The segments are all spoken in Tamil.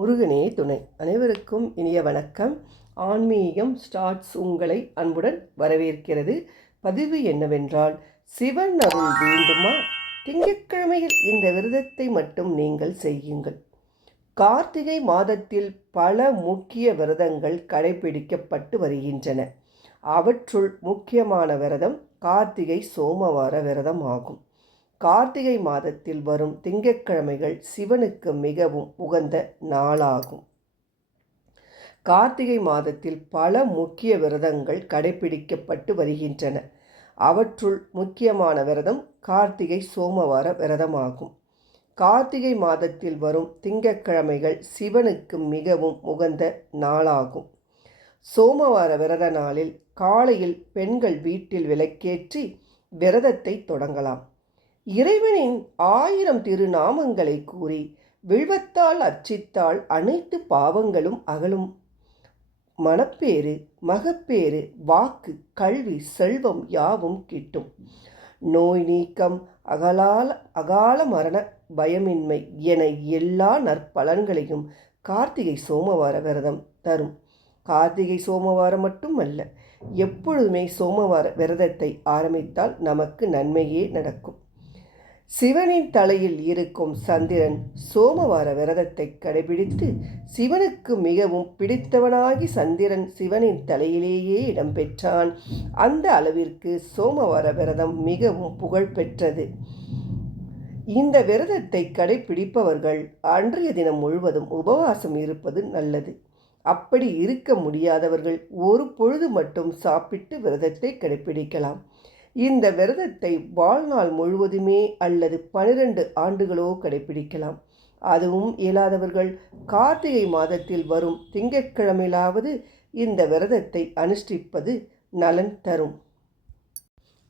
முருகனே துணை. அனைவருக்கும் இனிய வணக்கம். ஆன்மீகம் ஸ்டார்ட்ஸ் உங்களை அன்புடன் வரவேற்கிறது. பதிவு என்னவென்றால், சிவன் அருள் வேண்டுமா? திங்கட்கிழமையில் இந்த விரதத்தை மட்டும் நீங்கள் செய்யுங்கள். கார்த்திகை மாதத்தில் பல முக்கிய விரதங்கள் கடைபிடிக்கப்பட்டு வருகின்றன. அவற்றுள் முக்கியமான விரதம் கார்த்திகை சோமவார விரதம் ஆகும். கார்த்திகை மாதத்தில் வரும் திங்கட்கிழமைகள் சிவனுக்கு மிகவும் உகந்த நாளாகும். கார்த்திகை மாதத்தில் பல முக்கிய விரதங்கள் கடைபிடிக்கப்பட்டு வருகின்றன. அவற்றுள் முக்கியமான விரதம் கார்த்திகை சோமவார விரதமாகும். கார்த்திகை மாதத்தில் வரும் திங்கட்கிழமைகள் சிவனுக்கு மிகவும் உகந்த நாளாகும். சோமவார விரத நாளில் காலையில் பெண்கள் வீட்டில் விளக்கேற்றி விரதத்தை தொடங்கலாம். இறைவனின் 1000 திருநாமங்களை கூறி வில்வத்தால் அர்ச்சித்தால் அனைத்து பாவங்களும் அகலும். மனப்பேறு, மகப்பேறு, வாக்கு, கல்வி, செல்வம் யாவும் கிட்டும். நோய் நீக்கம், அகால மரண பயமின்மை என எல்லா நற்பலன்களையும் கார்த்திகை சோமவார விரதம் தரும். கார்த்திகை சோமவாரம் மட்டுமல்ல, எப்பொழுதுமே சோமவார விரதத்தை ஆரம்பித்தால் நமக்கு நன்மையே நடக்கும். சிவனின் தலையில் இருக்கும் சந்திரன் சோமவார விரதத்தை கடைபிடித்து சிவனுக்கு மிகவும் பிடித்தவனாகி சந்திரன் சிவனின் தலையிலேயே இடம்பெற்றான். அந்த அளவிற்கு சோமவார விரதம் மிகவும் புகழ்பெற்றது. இந்த விரதத்தை கடைபிடிப்பவர்கள் அன்றைய தினம் முழுவதும் உபவாசம் இருப்பது நல்லது. அப்படி இருக்க முடியாதவர்கள் ஒரு பொழுது மட்டும் சாப்பிட்டு விரதத்தை கடைபிடிக்கலாம். இந்த விரதத்தை வாழ்நாள் முழுவதுமே அல்லது 12 ஆண்டுகளோ கடைபிடிக்கலாம். அதுவும் இயலாதவர்கள் கார்த்திகை மாதத்தில் வரும் திங்கட்கிழமையிலாவது இந்த விரதத்தை அனுஷ்டிப்பது நலன் தரும்.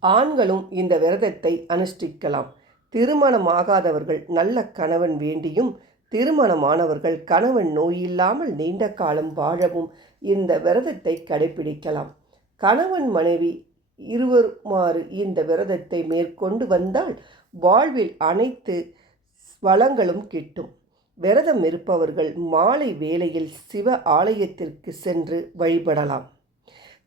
ஆண்களும் இந்த விரதத்தை அனுஷ்டிக்கலாம். திருமணமாகாதவர்கள் நல்ல கணவன் வேண்டியும், திருமணமானவர்கள் கணவன் நோயில்லாமல் நீண்ட காலம் வாழவும் இந்த விரதத்தை கடைபிடிக்கலாம். கணவன் மனைவி இருவருமாறு இந்த விரதத்தை மேற்கொண்டு வந்தால் வாழ்வில் அனைத்து வளங்களும் கிட்டும். விரதம் இருப்பவர்கள் மாலை வேளையில் சிவ ஆலயத்திற்கு சென்று வழிபடலாம்.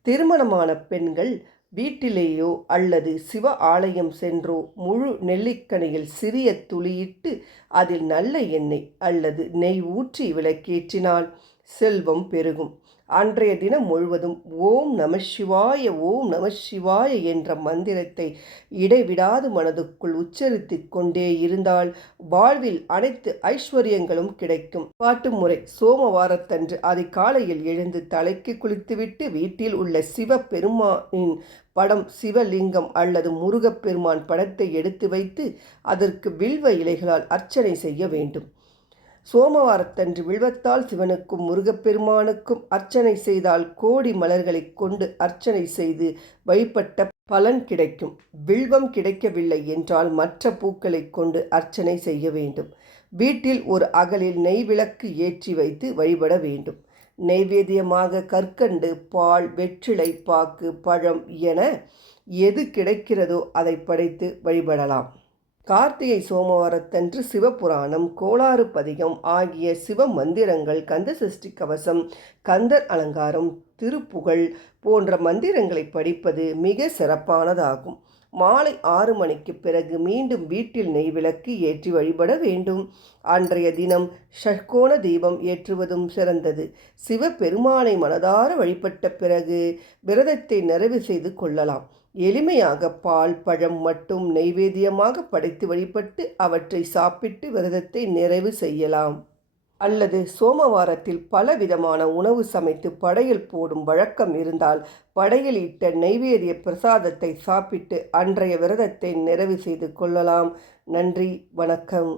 திருமணமான பெண்கள் வீட்டிலேயோ அல்லது சிவ ஆலயம் சென்றோ முழு நெல்லிக்கனியில் சிறிய துளியிட்டு அதில் நல்ல எண்ணெய் அல்லது நெய் ஊற்றி விளக்கேற்றினால் செல்வம் பெருகும். அன்றைய தினம் முழுவதும் ஓம் நம சிவாய ஓம் நம சிவாய என்ற மந்திரத்தை இடைவிடாது மனதுக்குள் உச்சரித்து கொண்டே இருந்தால் வாழ்வில் அனைத்து ஐஸ்வர்யங்களும் கிடைக்கும். பாட்டு முறை: சோமவாரத்தன்று அதிகாலையில் எழுந்து தலைக்கு குளித்துவிட்டு வீட்டில் உள்ள சிவ பெருமானின் படம், சிவலிங்கம் அல்லது முருகப்பெருமான் படத்தை எடுத்து வைத்து அதற்கு வில்வ இலைகளால் அர்ச்சனை செய்ய வேண்டும். சோமவாரத்தன்று வில்வத்தால் சிவனுக்கும் முருகப்பெருமானுக்கும் அர்ச்சனை செய்தால் கோடி மலர்களை கொண்டு அர்ச்சனை செய்து வழிபட்ட பலன் கிடைக்கும். வில்வம் கிடைக்கவில்லை என்றால் மற்ற பூக்களை கொண்டு அர்ச்சனை செய்ய வேண்டும். வீட்டில் ஒரு அகலில் நெய் விளக்கு ஏற்றி வைத்து வழிபட வேண்டும். நெய்வேத்தியமாக கற்கண்டு, பால், வெற்றிலை பாக்கு, பழம் என எது கிடைக்கிறதோ அதை படைத்து வழிபடலாம். கார்த்திகை சோமவாரத்தன்று சிவபுராணம், கோளாறு பதிகம் ஆகிய சிவ மந்திரங்கள், கந்தசஷ்டி கவசம், கந்தர் அலங்காரம், திருப்புகழ் போன்ற மந்திரங்களை படிப்பது மிக சிறப்பானதாகும். மாலை 6 மணிக்கு பிறகு மீண்டும் வீட்டில் நெய் விளக்கு ஏற்றி வழிபட வேண்டும். அன்றைய தினம் ஷட்கோண தீபம் ஏற்றுவதும் சிறந்தது. சிவபெருமானை மனதார வழிபட்ட பிறகு விரதத்தை நிறைவு செய்து கொள்ளலாம். எளிமையாக பால், பழம் மட்டும் நெய்வேத்தியமாக படைத்து வழிபட்டு அவற்றை சாப்பிட்டு விரதத்தை நிறைவு செய்யலாம். அல்லது சோமவாரத்தில் பல விதமான உணவு சமைத்து படையல் போடும் வழக்கம் இருந்தால் படையல் இட்ட நெய்வேத்திய பிரசாதத்தை சாப்பிட்டு அன்றைய விரதத்தை நிறைவு செய்து கொள்ளலாம். நன்றி, வணக்கம்.